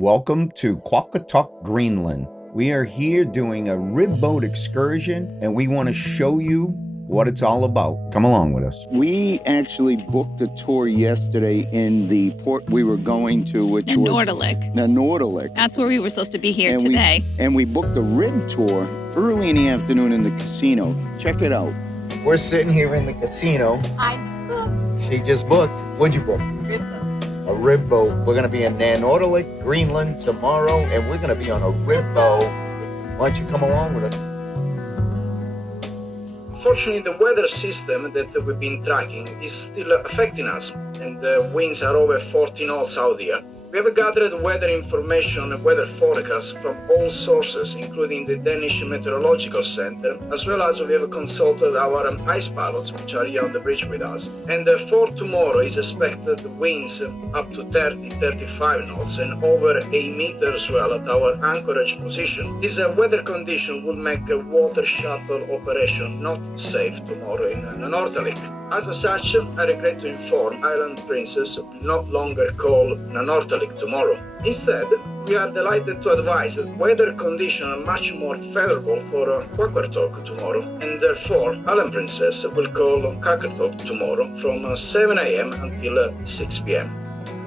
Welcome to Qaqortoq, Greenland. We are here doing a rib boat excursion, and we want to show you what it's all about. Come along with us. We actually booked a tour yesterday in the port we were going to, which Nanortalik. was Nanortalik. That's where we were supposed to be here today. We booked a rib tour early in the afternoon in the casino. Check it out. We're sitting here in the casino. I just booked. She just booked. What'd you book? Rib boat. A rib boat. We're going to be in Nanortalik, Greenland tomorrow, and we're going to be on a rib boat. Why don't you come along with us? Fortunately, the weather system that we've been tracking is still affecting us, and the winds are over 40 knots out here. We have gathered weather information and weather forecasts from all sources, including the Danish Meteorological Center, as well as we have consulted our ice pilots, which are here on the bridge with us. And for tomorrow is expected winds up to 30-35 knots and over a meter as well at our anchorage position. This weather condition will make a water shuttle operation not safe tomorrow in Nanortalik. As such, I regret to inform Island Princess will not longer call Nanortalik tomorrow. Instead, we are delighted to advise that weather conditions are much more favorable for Qaqortoq tomorrow, and therefore Island Princess will call Qaqortoq tomorrow from 7 a.m. until 6 p.m.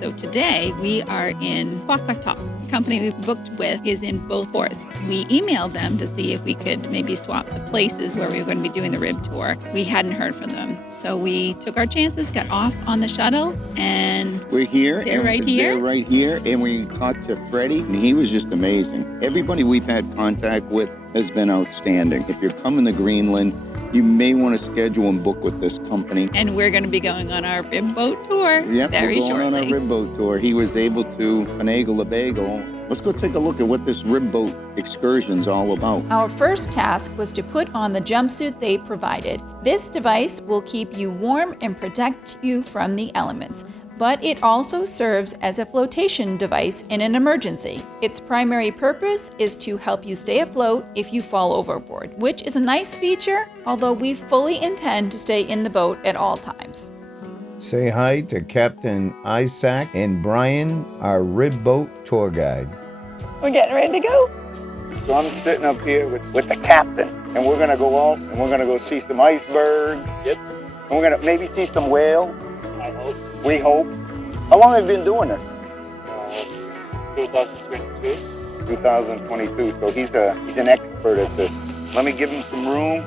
So today we are in Qaqortoq. The company we booked with is in both ports. We emailed them to see if we could maybe swap the places where we were going to be doing the rib tour. We hadn't heard from them. So we took our chances, got off on the shuttle, and We're here. They're right here? They're right here. And we talked to Freddie, and he was just amazing. Everybody we've had contact with has been outstanding. If you're coming to Greenland, you may want to schedule and book with this company. and we're going to be going on our rib boat tour Yep, very we're going shortly. on a rib boat tour. He was able to finagle a bagel. Let's go take a look at what this rib boat excursion's all about. Our first task was to put on the jumpsuit they provided. This device will keep you warm and protect you from the elements, but it also serves as a flotation device in an emergency. Its primary purpose is to help you stay afloat if you fall overboard, which is a nice feature, although we fully intend to stay in the boat at all times. Say hi to Captain Isaac and Brian, our rib boat tour guide. We're getting ready to go. So I'm sitting up here with the captain, and we're gonna go out and we're gonna go see some icebergs. Yep. And we're gonna maybe see some whales. I hope. We hope. How long have you been doing this? 2022. 2022. So he's an expert at this. Let me give him some room.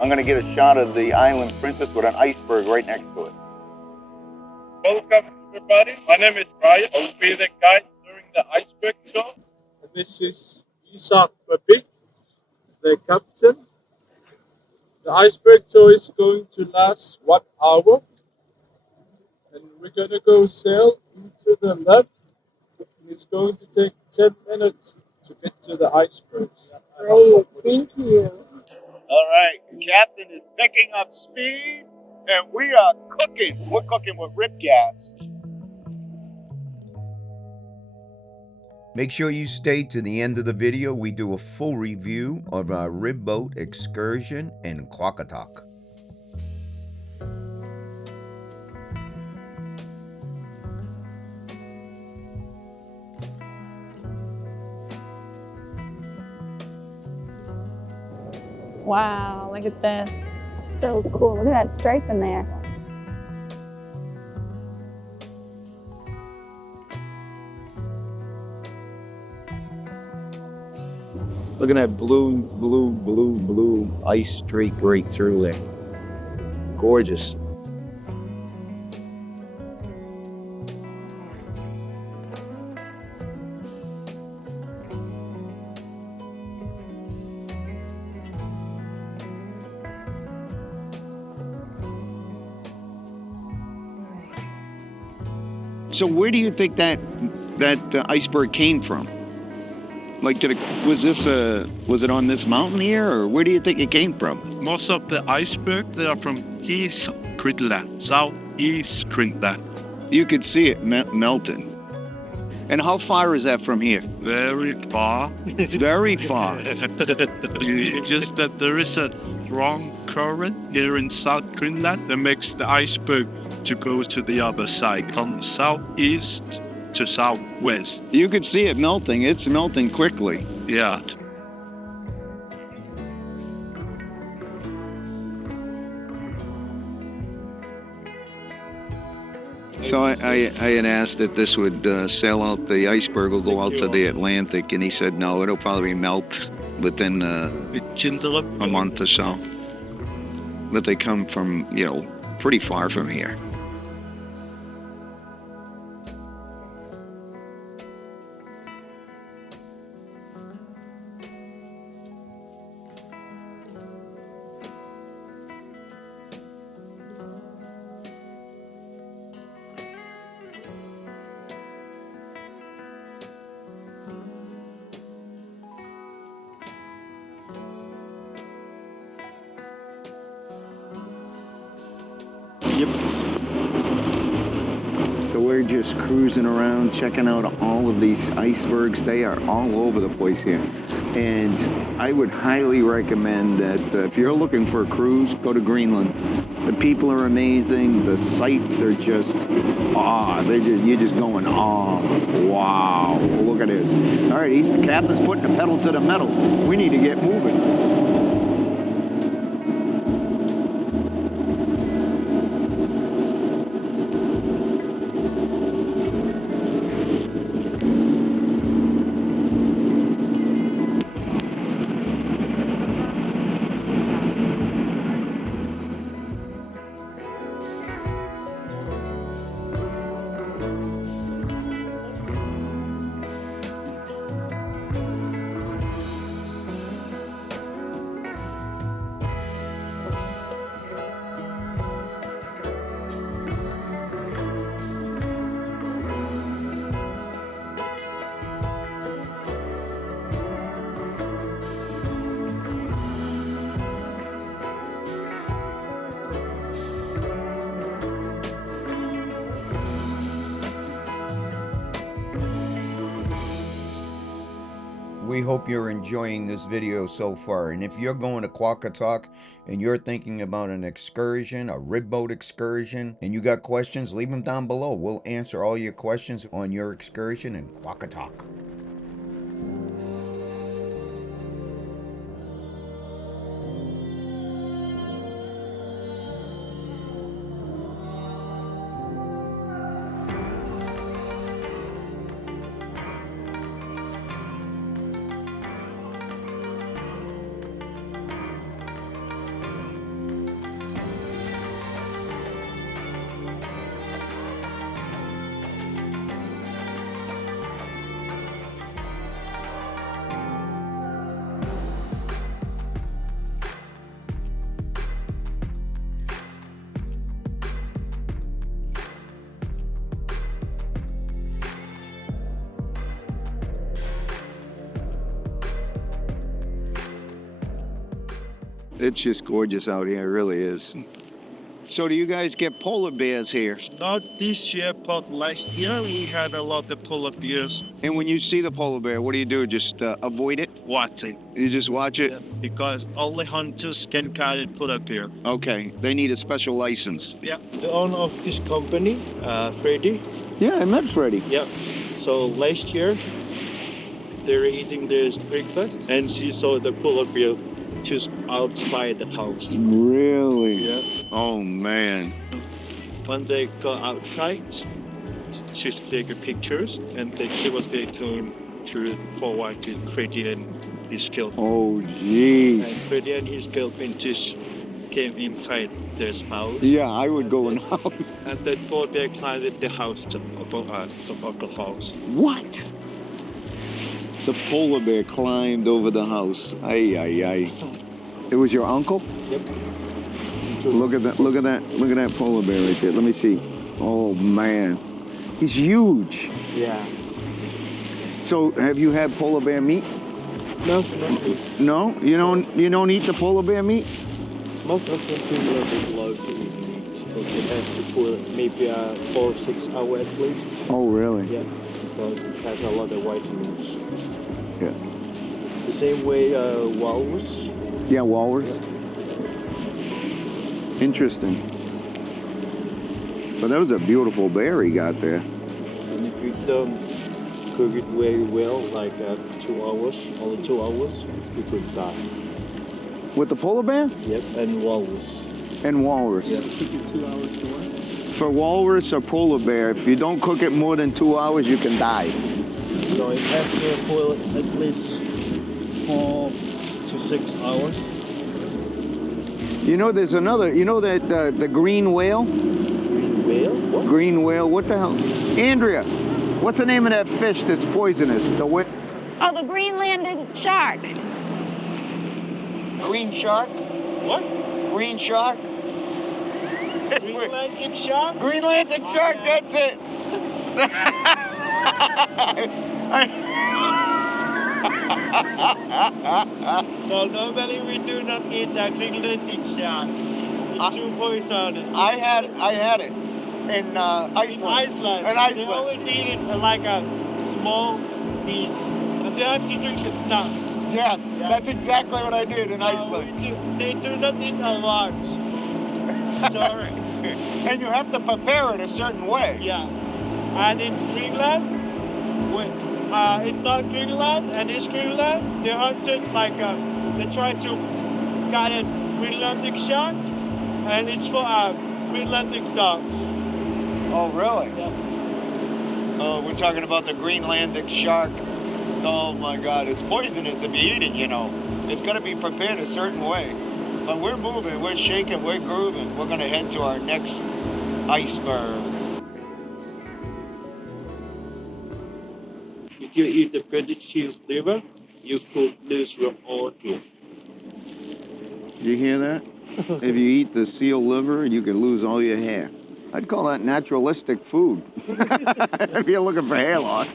I'm gonna get a shot of the Island Princess with an iceberg right next to it. Welcome everybody. My name is Brian. I will be the guide during the Iceberg tour. And this is Isak, the captain. The Iceberg tour is going to last 1 hour. And we're going to go sail into the left. It's going to take 10 minutes to get to the icebergs. Great, thank you. All right, Captain is picking up speed, and we are cooking. We're cooking with rib gas. Make sure you stay to the end of the video. We do a full review of our rib boat excursion in Qaqortoq. Wow, look at this. So cool. Look at that stripe in there. Look at that blue ice streak right through there. Gorgeous. So where do you think that iceberg came from? Like, was it on this mountain here, or where do you think it came from? Most of the icebergs, they are from East Greenland, Southeast Greenland. You could see it melting. And how far is that from here? Very far. Very far. It's just that there is a strong current here in South Greenland that makes the iceberg to go to the other side, from southeast to southwest. You could see it melting. It's melting quickly. Yeah. So I had asked if this would sail out, the iceberg will go out to the Atlantic, and he said no, it'll probably melt within a month or so. But they come from, you know, pretty far from here. Yep. So we're just cruising around, checking out all of these icebergs. They are all over the place here. And I would highly recommend that if you're looking for a cruise, go to Greenland. The people are amazing. The sights are just, you're just going, wow, look at this. All right, the captain's putting the pedal to the metal. We need to get moving. We hope you're enjoying this video so far, and if you're going to Qaqortoq and you're thinking about an excursion, a rib boat excursion, and you got questions, leave them down below. We'll answer all your questions on your excursion in Qaqortoq. It's just gorgeous out here, it really is. So do you guys get polar bears here? Not this year, but last year we had a lot of polar bears. And when you see the polar bear, what do? Just avoid it? Watching. You just watch it? Yeah, because only hunters can carry polar bear. Okay, they need a special license. Yeah. The owner of this company, Freddie. Yeah, I met Freddie. Yeah. So last year, they were eating their breakfast and she saw the polar bear just outside the house. Really? Yeah. Oh, man. When they go outside, she take pictures and she was going to forward to Freddie and his girlfriend. Oh, geez. And Freddie and his girlfriend just came inside their house. Yeah, I would go in the house. And they thought they climbed the house of the house. What? The polar bear climbed over the house. Ay, ay, ay. It was your uncle? Yep. Look at that, look at that, look at that polar bear right there. Let me see. Oh, man. He's huge. Yeah. So, have you had polar bear meat? No, not No? You don't eat the polar bear meat? most of the people are bit low to eat meat, but it has to put maybe 4 or 6 hours at least. Oh, really? Yeah, because it has a lot of vitamins. Yeah. The same way walrus. Yeah, walrus. Interesting. But that was a beautiful bear he got there. And if you don't cook it very well, like 2 hours, only 2 hours, you could die. With the polar bear? Yep, and walrus. And walrus. Yep. Took you 2 hours to work. For walrus or polar bear, if you don't cook it more than 2 hours, you can die. So it has to boil at least 4 to 6 hours. You know, there's another, you know that the green whale? Green whale? What? Green whale, what the hell? Andrea, what's the name of that fish that's poisonous? The whale? Oh, the Greenland shark. Green shark? What? Green shark? Greenlandic shark? Greenlandic shark, that's it. So normally we do not eat the Greenlandic shark. It's too poisonous. I had it in Iceland. In Iceland. They always eat it like a small piece. But they have to drink it tough. Yes, that's exactly what I did in Iceland. They do not eat a lot. Sorry. And you have to prepare it a certain way. Yeah. And in Greenland, in North Greenland and East Greenland, they hunted like they try to get a Greenlandic shark, and it's for Greenlandic dogs. Oh, really? Yeah. Oh, we're talking about the Greenlandic shark. Oh my God, it's poisonous if you eat it, you know. It's got to be prepared a certain way. But we're moving, we're shaking, we're grooving. We're going to head to our next iceberg. If you eat the predator's liver, you could lose your organ. Did you hear that? If you eat the seal liver, you can lose all your hair. I'd call that naturalistic food. If you're looking for hair loss.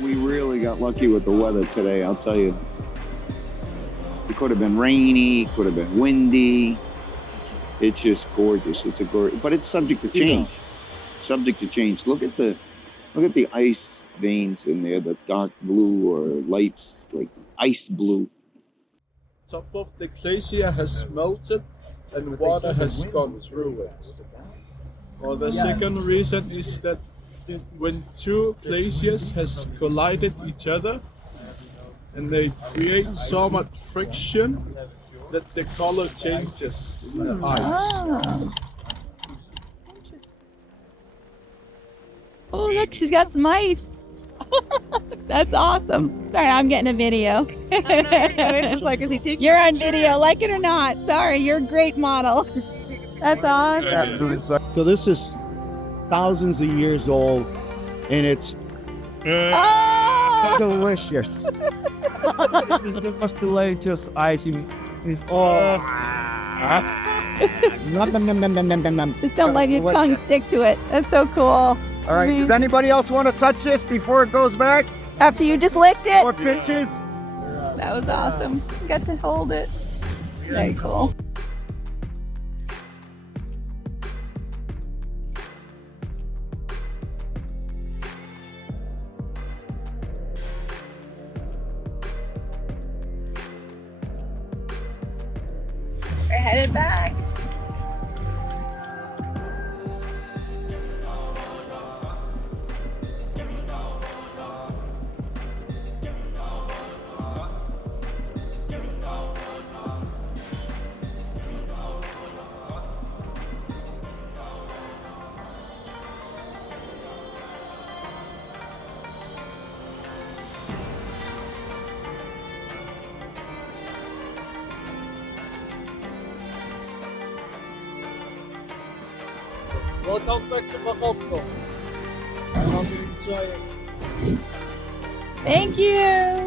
We really got lucky with the weather today, I'll tell you. It could have been rainy, could have been windy. It's just gorgeous. It's a gorgeous, but it's subject to change. Subject to change. Look at the ice veins in there, the dark blue or lights like ice blue. Top of the glacier has melted and water has gone through it. Or the second reason is that when two glaciers has collided each other and they create so much friction that the color changes in the ice. Oh. Oh, look, she's got some ice. That's awesome. Sorry, I'm getting a video. You're on video, like it or not. Sorry, you're a great model. That's awesome. So this is thousands of years old, and it's Oh! delicious. This is the most delicious ice. Oh. Nom, nom, nom, nom, nom, nom, nom, nom. Just don't let your tongue stick to it. That's so cool. All right, does anybody else want to touch this before it goes back? After you just licked it. Or pinches? That was awesome. Got to hold it. Very cool. We're headed back. Welcome back to Qaqortoq. I hope you enjoy it. Thank you.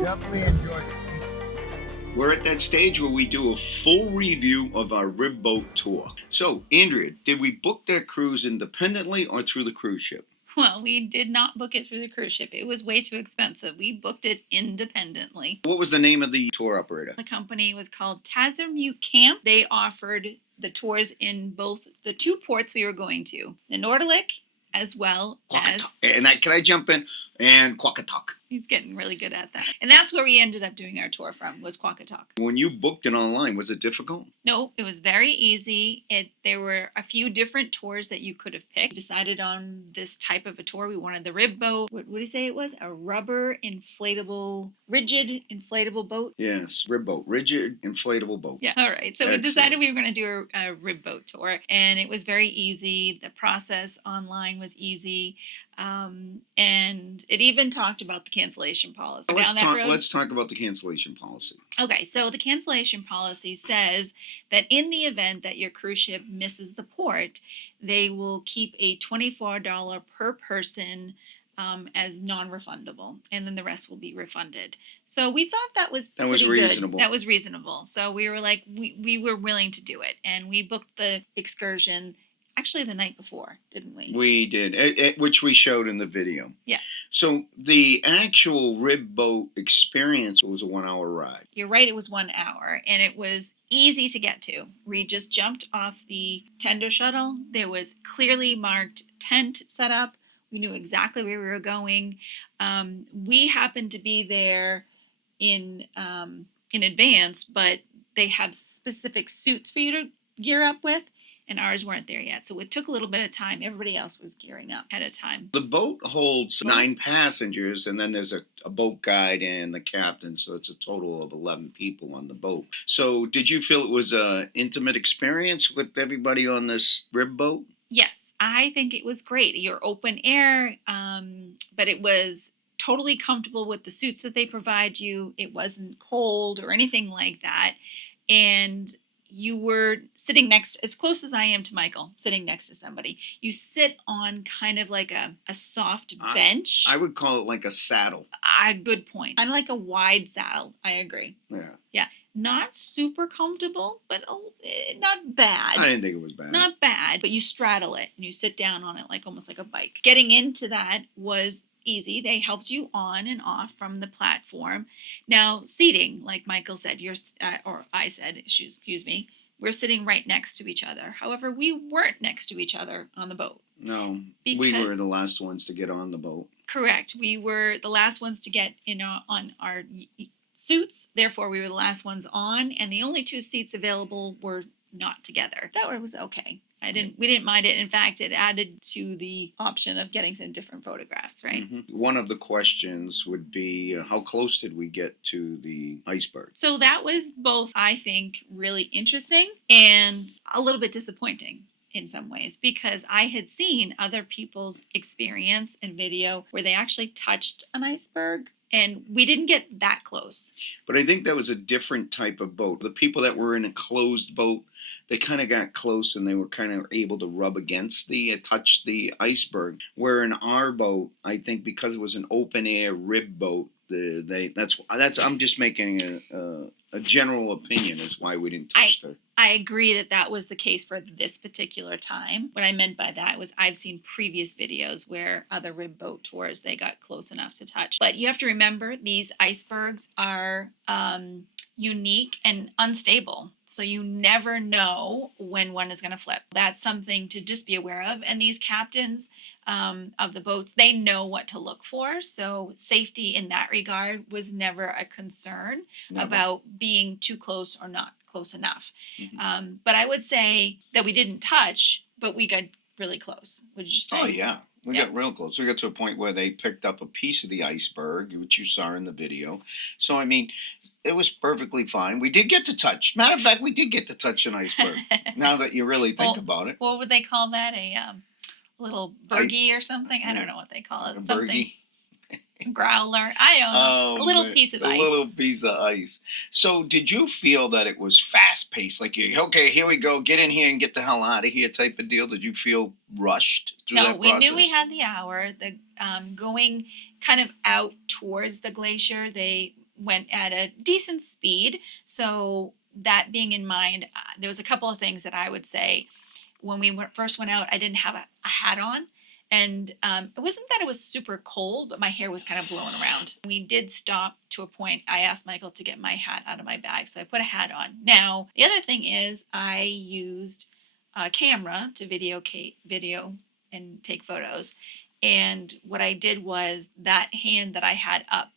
Definitely enjoyed it. We're at that stage where we do a full review of our rib boat tour. So, Andrea, did we book that cruise independently or through the cruise ship? Well, we did not book it through the cruise ship. It was way too expensive. We booked it independently. What was the name of the tour operator? The company was called Tazermute Camp. They offered the tours in both the two ports we were going to, Nanortalik as well as... And can I jump in? And Qaqortoq. He's getting really good at that. And that's where we ended up doing our tour from, was Qaqortoq. When you booked it online, was it difficult? No, it was very easy. There were a few different tours that you could have picked. We decided on this type of a tour. We wanted the rib boat. What did he say it was? A rubber inflatable, rigid inflatable boat? Yes, rib boat. Rigid, inflatable boat. Yeah. All right. So we decided we were going to do a rib boat tour, and it was very easy. The process online was easy. And it even talked about the cancellation policy. Let's talk about the cancellation policy. Okay, so the cancellation policy says that in the event that your cruise ship misses the port, they will keep a $24 per person as non-refundable, and then the rest will be refunded. So we thought that was reasonable. That was reasonable. So we were like, we were willing to do it, and we booked the excursion actually the night before, didn't we? We did, which we showed in the video. Yeah. So the actual rib boat experience was a 1 hour ride. You're right, it was 1 hour, and it was easy to get to. We just jumped off the tender shuttle. There was clearly marked tent set up. We knew exactly where we were going. We happened to be there in advance, but they had specific suits for you to gear up with, and ours weren't there yet. So it took a little bit of time. Everybody else was gearing up at a time. The boat holds 9 passengers, and then there's a boat guide and the captain, so it's a total of 11 people on the boat. So did you feel it was an intimate experience with everybody on this rib boat? Yes, I think it was great. You're open air, but it was totally comfortable with the suits that they provide you. It wasn't cold or anything like that. And you were sitting next, as close as I am to Michael, sitting next to somebody. You sit on kind of like a soft bench. I would call it like a saddle. Good point. Kind of like a wide saddle. I agree. Yeah. Yeah. Not super comfortable, but not bad. I didn't think it was bad. Not bad, but you straddle it and you sit down on it like almost like a bike. Getting into that was easy. They helped you on and off from the platform. Now, seating, like Michael said, or I said, excuse me, we're sitting right next to each other. However, we weren't next to each other on the boat. No, we were the last ones to get on the boat. Correct. We were the last ones to get on our suits. Therefore, we were the last ones on, and the only 2 seats available were not together. That was okay. We didn't mind it. In fact, it added to the option of getting some different photographs, right? Mm-hmm. One of the questions would be, how close did we get to the iceberg? So that was both, I think, really interesting and a little bit disappointing in some ways, because I had seen other people's experience and video where they actually touched an iceberg, and we didn't get that close. But I think that was a different type of boat. The people that were in a closed boat, they kind of got close and they were kind of able to rub against touch the iceberg. Where in our boat, I think because it was an open air rib boat, that's I'm just making a general opinion as why we didn't touch her. I agree that was the case for this particular time. What I meant by that was I've seen previous videos where other rib boat tours, they got close enough to touch. But you have to remember, these icebergs are unique and unstable. So you never know when one is going to flip. That's something to just be aware of. And these captains of the boats, they know what to look for. So safety in that regard was never a concern about being too close or not close enough. Mm-hmm. But I would say that we didn't touch, but we got really close. Would you say? Oh, yeah. We got real close. We got to a point where they picked up a piece of the iceberg, which you saw in the video. So, I mean, it was perfectly fine. We did get to touch. Matter of fact, we did get to touch an iceberg. Now that you really think about it. What would they call that? A little bergie or something? I don't know what they call it. Something. growler. I don't know. A little man, piece of a ice. little piece of ice. So, did you feel that it was fast paced? Like, okay, here we go, get in here and get the hell out of here type of deal? Did you feel rushed through No, that we process? knew we had the hour. The going kind of out towards the glacier, they went at a decent speed. So that being in mind, there was a couple of things that I would say. When we first went out, I didn't have a hat on. And it wasn't that it was super cold, but my hair was kind of blowing around. We did stop to a point. I asked Michael to get my hat out of my bag, so I put a hat on. Now, the other thing is I used a camera to video and take photos. And what I did was that hand that I had up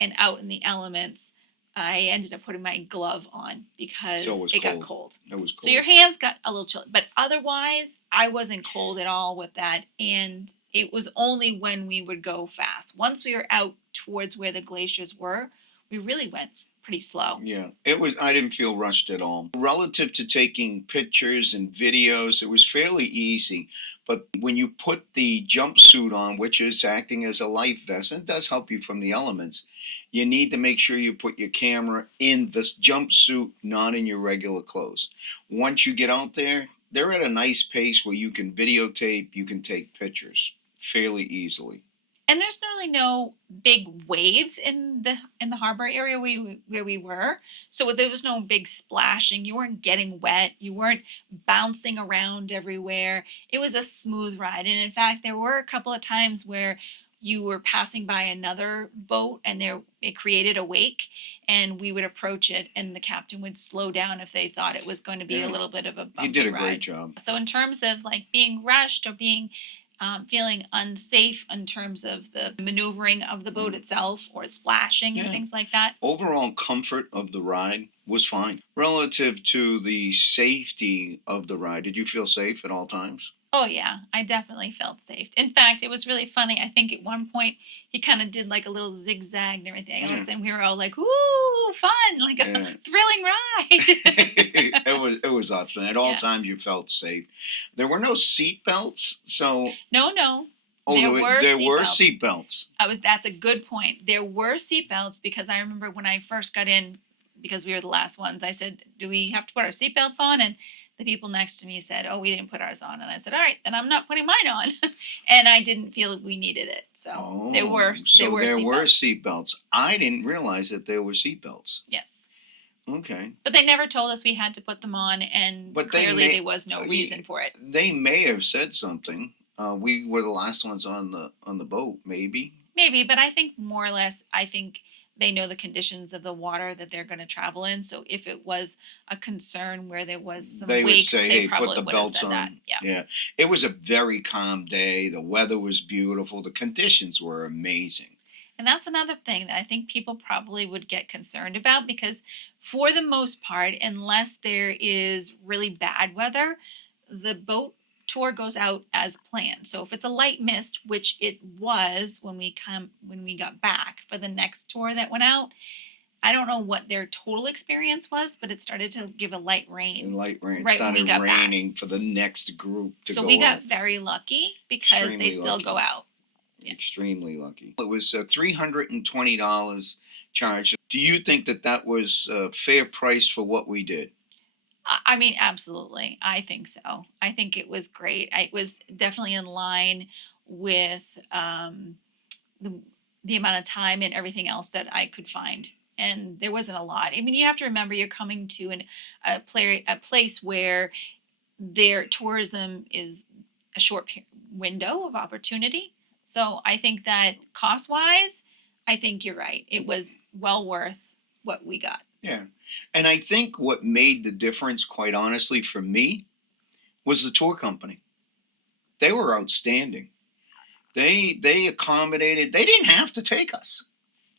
and out in the elements, I ended up putting my glove on because it got cold. It was cold. So your hands got a little chilly, but otherwise I wasn't cold at all with that. And it was only when we would go fast. Once we were out towards where the glaciers were, we really went pretty slow. Yeah, it was. I didn't feel rushed at all. Relative to taking pictures and videos, it was fairly easy. But when you put the jumpsuit on, which is acting as a life vest, and it does help you from the elements, you need to make sure you put your camera in this jumpsuit, not in your regular clothes. Once you get out there, they're at a nice pace where you can videotape, you can take pictures fairly easily. And there's really no big waves in the harbor area where we were. So there was no big splashing. You weren't getting wet. You weren't bouncing around everywhere. It was a smooth ride. And in fact, there were a couple of times where you were passing by another boat and it created a wake, and we would approach it and the captain would slow down if they thought it was going to be a little bit of a bumpy You did a ride. great job. So in terms of like being rushed or being feeling unsafe in terms of the maneuvering of the boat itself or splashing and things like that. Overall comfort of the ride was fine. Relative to the safety of the ride, did you feel safe at all times? Oh yeah, I definitely felt safe. In fact, it was really funny. I think at one point he kind of did like a little zigzag and everything else, and we were all like, "Ooh, fun! Like a thrilling ride." It was awesome. At all times, you felt safe. There were no seat belts, so no. Oh, there were seat belts. That's a good point. There were seat belts because I remember when I first got in, because we were the last ones, I said, "Do we have to put our seatbelts on?" And the people next to me said, "Oh, we didn't put ours on." And I said, "All right, then I'm not putting mine on." And I didn't feel we needed it. So there were seat belts. I didn't realize that there were seat belts. Yes. Okay. But they never told us we had to put them on, and clearly there was no reason for it. They may have said something. We were the last ones on the boat, maybe. Maybe, but I think more or less, they know the conditions of the water that they're going to travel in. So if it was a concern where there was some wakes, they probably would have said that. Yeah. It was a very calm day. The weather was beautiful. The conditions were amazing. And that's another thing that I think people probably would get concerned about, because for the most part, unless there is really bad weather, the boat tour goes out as planned. So if it's a light mist, which it was when we got back for the next tour that went out, I don't know what their total experience was, but it started to give a light rain. Right when started we got raining back. For the next group to go. So we got very lucky because they still go out. Yeah. Extremely lucky. It was $320 charge. Do you think that was a fair price for what we did? I mean, absolutely. I think so. I think it was great. It was definitely in line with the amount of time and everything else that I could find. And there wasn't a lot. I mean, you have to remember you're coming to a place where their tourism is a short window of opportunity. So I think that cost-wise, I think you're right. It was well worth what we got. Yeah. And I think what made the difference, quite honestly, for me, was the tour company. They were outstanding. They accommodated. They didn't have to take us,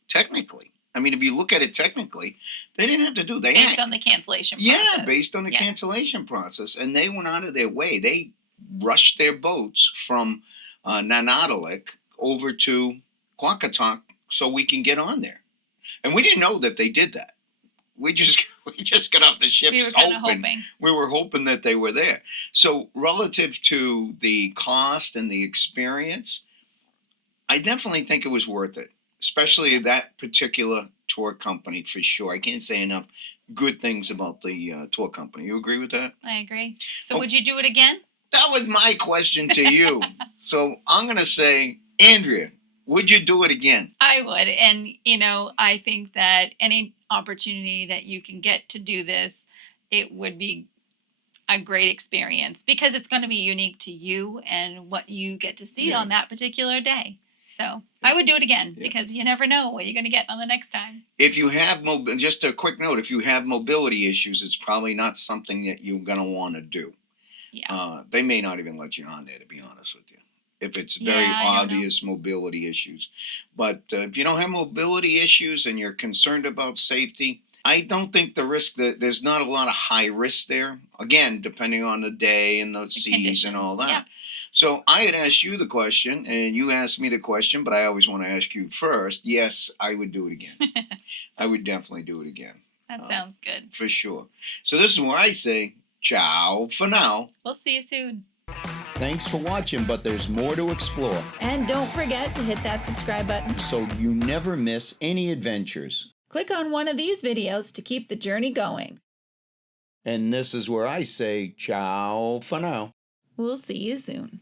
technically. I mean, if you look at it technically, they didn't have to do. Based on the cancellation process. Yeah, based on the cancellation process. And they went out of their way. They rushed their boats from Nanortalik over to Qaqortoq so we can get on there. And we didn't know that they did that. We just got off the ship. We were kind of hoping. We were hoping that they were there. So relative to the cost and the experience, I definitely think it was worth it, especially that particular tour company for sure. I can't say enough good things about the tour company. You agree with that? I agree. So Oh. would you do it again? That was my question to you. So I'm going to say, Andrea, would you do it again? I would. And, you know, I think that any opportunity that you can get to do this, it would be a great experience because it's going to be unique to you and what you get to see Yeah. on that particular day. So I would do it again Yeah. because you never know what you're going to get on the next time. If you have just a quick note, if you have mobility issues, it's probably not something that you're going to want to do. Yeah. They may not even let you on there, to be honest with you, if it's very Yeah, I don't know. obvious mobility issues. But if you don't have mobility issues and you're concerned about safety, I don't think the risk that there's not a lot of high risk there. Again, depending on the day and the seas and all conditions, that. yeah. So I had asked you the question and you asked me the question, but I always want to ask you first. Yes, I would do it again. I would definitely do it again. That sounds good. For sure. So this is where I say ciao for now. We'll see you soon. Thanks for watching, but there's more to explore, And don't forget to hit that subscribe button. so you never miss any adventures. Click on one of these videos to keep the journey going. And this is where I say ciao for now. We'll see you soon.